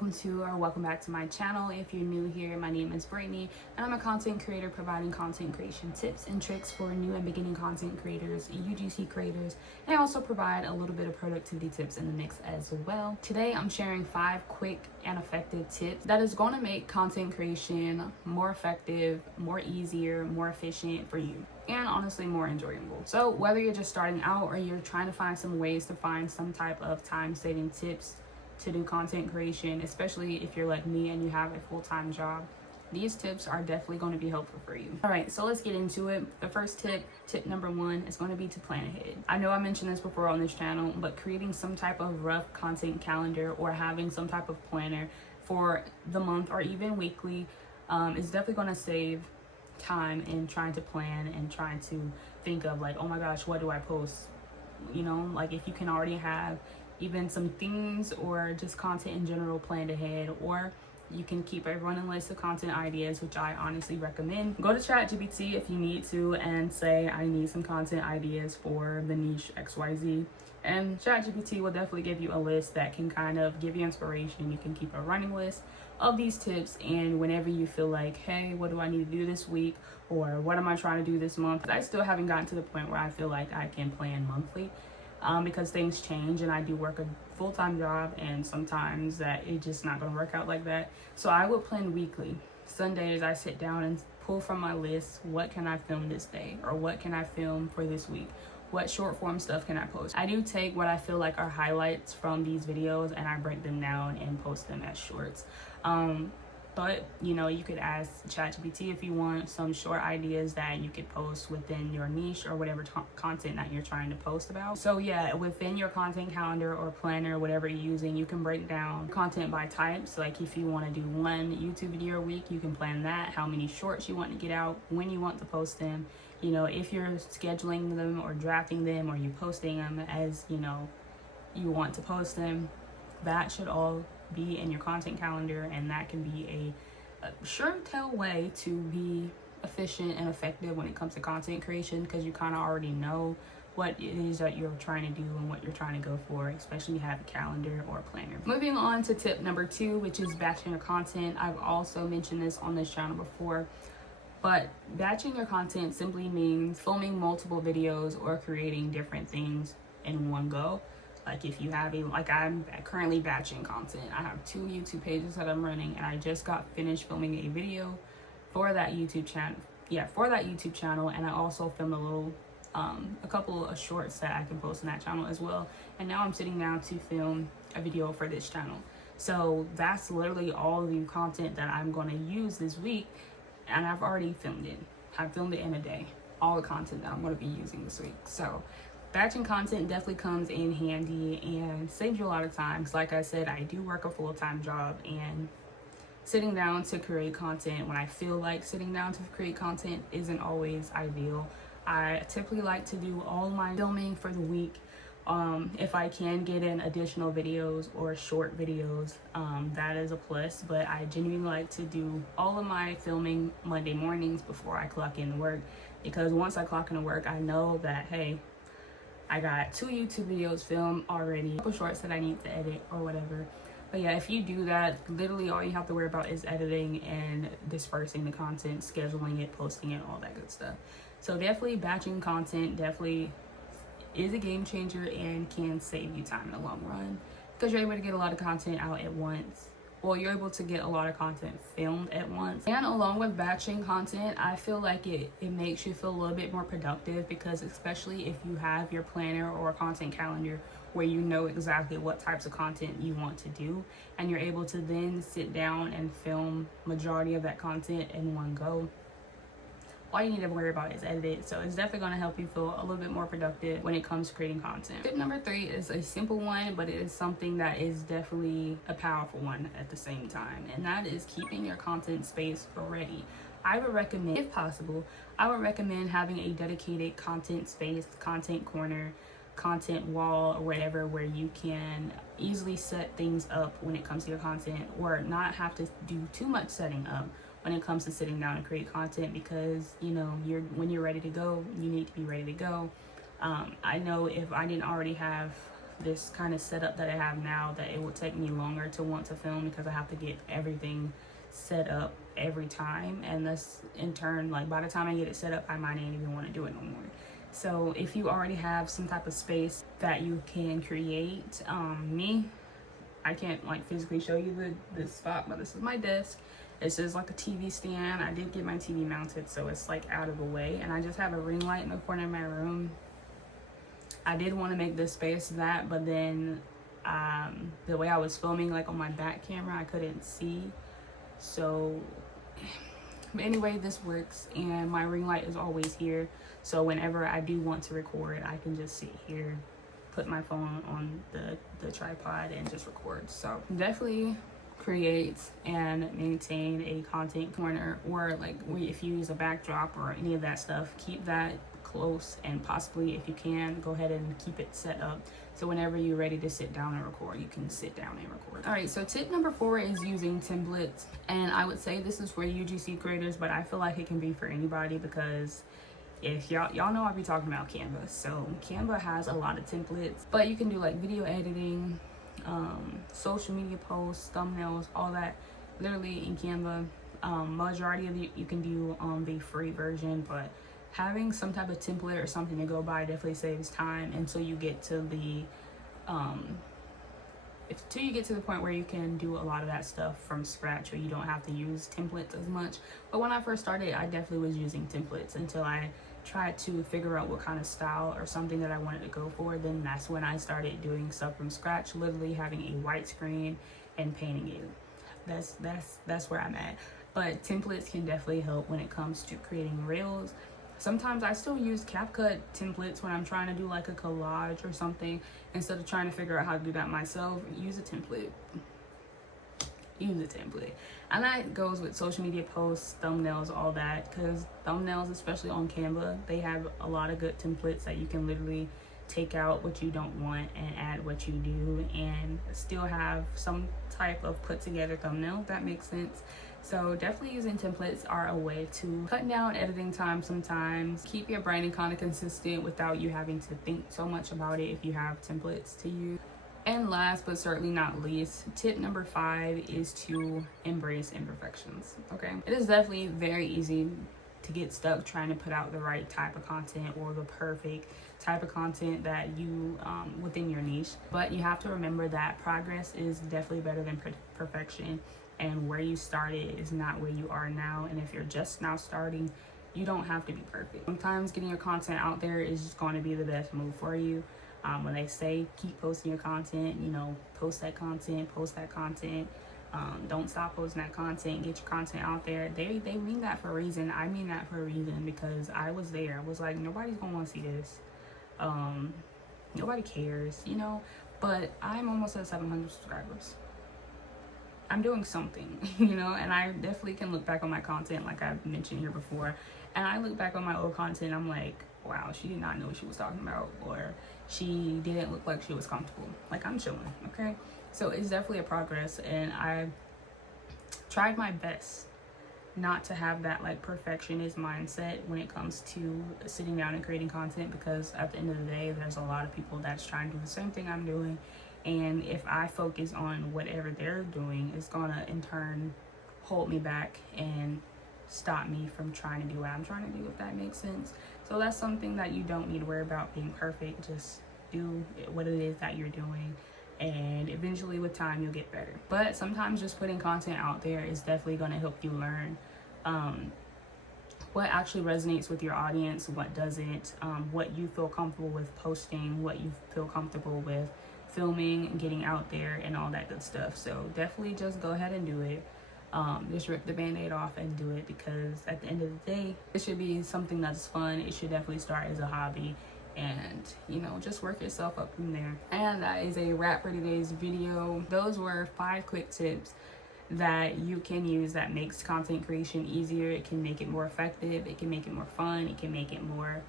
welcome back to my channel. If you're new here, my name is Brittany and I'm a content creator providing content creation tips and tricks for new and beginning content creators, UGC creators, and I also provide a little bit of productivity tips in the mix as well. Today I'm sharing 5 quick and effective tips that is going to make content creation more effective, more easier, more efficient for you, and honestly more enjoyable. So whether you're just starting out or you're trying to find some ways to find some type of time-saving tips to do content creation, especially if you're like me and you have a full-time job, these tips are definitely going to be helpful for you. All right, so let's get into it. The first tip number 1 is going to be to plan ahead. I know I mentioned this before on this channel, but creating some type of rough content calendar or having some type of planner for the month or even weekly is definitely going to save time in trying to plan and trying to think of like, oh my gosh, what do I post? You know, like if you can already have even some themes or just content in general planned ahead, or you can keep a running list of content ideas, which I honestly recommend. Go to ChatGPT if you need to and say, I need some content ideas for the niche XYZ. And ChatGPT will definitely give you a list that can kind of give you inspiration. You can keep a running list of these tips, and whenever you feel like, hey, what do I need to do this week? Or what am I trying to do this month? I still haven't gotten to the point where I feel like I can plan monthly. Because things change and I do work a full-time job, and sometimes that it's just not going to work out like that. So I will plan weekly. Sundays I sit down and pull from my list, what can I film this day, or what can I film for this week? What short form stuff can I post? I do take what I feel like are highlights from these videos and I break them down and post them as shorts. But you know, you could ask ChatGPT if you want some short ideas that you could post within your niche or whatever content that you're trying to post about. So yeah, within your content calendar or planner, whatever you're using, you can break down content by types. Like if you want to do 1 YouTube video a week, you can plan that, how many shorts you want to get out, when you want to post them. You know, if you're scheduling them or drafting them, or you posting them as, you know, you want to post them, that should all be in your content calendar, and that can be a sure tell way to be efficient and effective when it comes to content creation, because you kind of already know what it is that you're trying to do and what you're trying to go for, especially if you have a calendar or a planner. Moving on to tip number 2, which is batching your content. I've also mentioned this on this channel before, but batching your content simply means filming multiple videos or creating different things in one go. Like if you have I'm currently batching content. I have 2 YouTube pages that I'm running, and I just got finished filming a video for that YouTube channel. And I also filmed a couple of shorts that I can post on that channel as well. And now I'm sitting down to film a video for this channel. So that's literally all the content that I'm going to use this week, and I've already filmed it. I filmed it in a day, all the content that I'm going to be using this week. So batching content definitely comes in handy and saves you a lot of time. Because like I said, I do work a full-time job, and sitting down to create content when I feel like sitting down to create content isn't always ideal. I typically like to do all my filming for the week. If I can get in additional videos or short videos, that is a plus, but I genuinely like to do all of my filming Monday mornings before I clock in to work, because once I clock into work, I know that, hey, I got 2 YouTube videos filmed already, a couple shorts that I need to edit or whatever. But yeah, if you do that, literally all you have to worry about is editing and dispersing the content, scheduling it, posting it, all that good stuff. So definitely batching content definitely is a game changer and can save you time in the long run, because you're able to get a lot of content out at once. Well, you're able to get a lot of content filmed at once. And along with batching content, I feel like it makes you feel a little bit more productive, because especially if you have your planner or content calendar where you know exactly what types of content you want to do, and you're able to then sit down and film majority of that content in one go. All you need to worry about is edit it. So it's definitely going to help you feel a little bit more productive when it comes to creating content. Tip number 3 is a simple one, but it is something that is definitely a powerful one at the same time, and that is keeping your content space ready. I would recommend, if possible, having a dedicated content space, content corner, content wall, or whatever, where you can easily set things up when it comes to your content, or not have to do too much setting up when it comes to sitting down and create content, because you know, when you're ready to go, you need to be ready to go. I know if I didn't already have this kind of setup that I have now, that it would take me longer to want to film because I have to get everything set up every time, and this in turn, like by the time I get it set up, I might not even want to do it no more. So if you already have some type of space that you can create, I can't like physically show you the spot, but this is my desk. This is like a TV stand. I did get my TV mounted, so it's like out of the way, and I just have a ring light in the corner of my room. I did want to make this space that, but then the way I was filming, like on my back camera, I couldn't see. So anyway, this works, and my ring light is always here. So whenever I do want to record, I can just sit here, put my phone on the tripod, and just record. So definitely create and maintain a content corner, or like if you use a backdrop or any of that stuff, keep that close, and possibly if you can, go ahead and keep it set up so whenever you're ready to sit down and record, you can sit down and record. All right, so tip number 4 is using templates, and I would say this is for UGC creators, but I feel like it can be for anybody, because if y'all know, I'll be talking about Canva. So Canva has a lot of templates, but you can do like video editing, social media posts, thumbnails, all that literally in Canva. Majority of it you can do on the free version, but having some type of template or something to go by definitely saves time until you get to the till you get to the point where you can do a lot of that stuff from scratch, or you don't have to use templates as much. But when I first started, I definitely was using templates until I tried to figure out what kind of style or something that I wanted to go for. Then that's when I started doing stuff from scratch, literally having a white screen and painting it. That's where I'm at. But templates can definitely help when it comes to creating reels. Sometimes I still use CapCut templates when I'm trying to do like a collage or something. Instead of trying to figure out how to do that myself, use a template. Use a template. And that goes with social media posts, thumbnails, all that, because thumbnails, especially on Canva, they have a lot of good templates that you can literally take out what you don't want and add what you do, and still have some type of put together thumbnail, if that makes sense. So definitely using templates are a way to cut down editing time sometimes, keep your branding kind of consistent without you having to think so much about it if you have templates to use. And last but certainly not least, tip number 5 is to embrace imperfections. Okay, it is definitely very easy to get stuck trying to put out the right type of content or the perfect type of content that you within your niche, but you have to remember that progress is definitely better than perfection, and where you started is not where you are now. And if you're just now starting, you don't have to be perfect. Sometimes getting your content out there is just going to be the best move for you. When they say keep posting your content, you know, post that content, don't stop posting that content, get your content out there. They mean that for a reason. I mean that for a reason, because I was there. I was like, nobody's gonna want to see this. Nobody cares, you know. But I'm almost at 700 subscribers. I'm doing something, you know, and I definitely can look back on my content, like I've mentioned here before, and I look back on my old content, I'm like, wow, she did not know what she was talking about, or she didn't look like she was comfortable. Like, I'm chilling, okay? So it's definitely a progress, and I tried my best not to have that like perfectionist mindset when it comes to sitting down and creating content, because at the end of the day, there's a lot of people that's trying to do the same thing I'm doing, and if I focus on whatever they're doing, it's gonna in turn hold me back and stop me from trying to do what I'm trying to do, if that makes sense. So that's something that you don't need to worry about being perfect. Just do what it is that you're doing, and eventually with time you'll get better. But sometimes just putting content out there is definitely going to help you learn what actually resonates with your audience, what doesn't, what you feel comfortable with posting, what you feel comfortable with filming and getting out there, and all that good stuff. So definitely just go ahead and do it. Just rip the band-aid off and do it, because at the end of the day, it should be something that's fun. It should definitely start as a hobby, and you know, just work yourself up from there. And that is a wrap for today's video. Those were 5 quick tips that you can use that makes content creation easier. It can make it more effective, it can make it more fun, it can make it more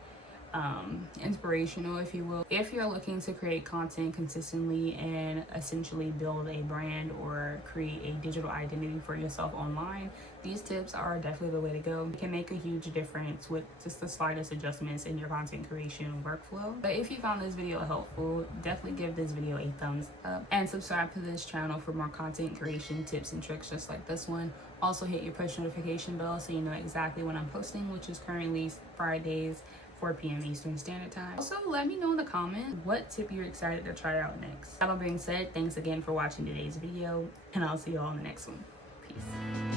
inspirational, if you will. If you're looking to create content consistently and essentially build a brand or create a digital identity for yourself online, these tips are definitely the way to go. It can make a huge difference with just the slightest adjustments in your content creation workflow. But if you found this video helpful, definitely give this video a thumbs up and subscribe to this channel for more content creation tips and tricks just like this one. Also hit your push notification bell so you know exactly when I'm posting, which is currently Fridays, 4 p.m. Eastern Standard Time. Also, let me know in the comments what tip you're excited to try out next. That all being said, thanks again for watching today's video, and I'll see you all in the next one. Peace.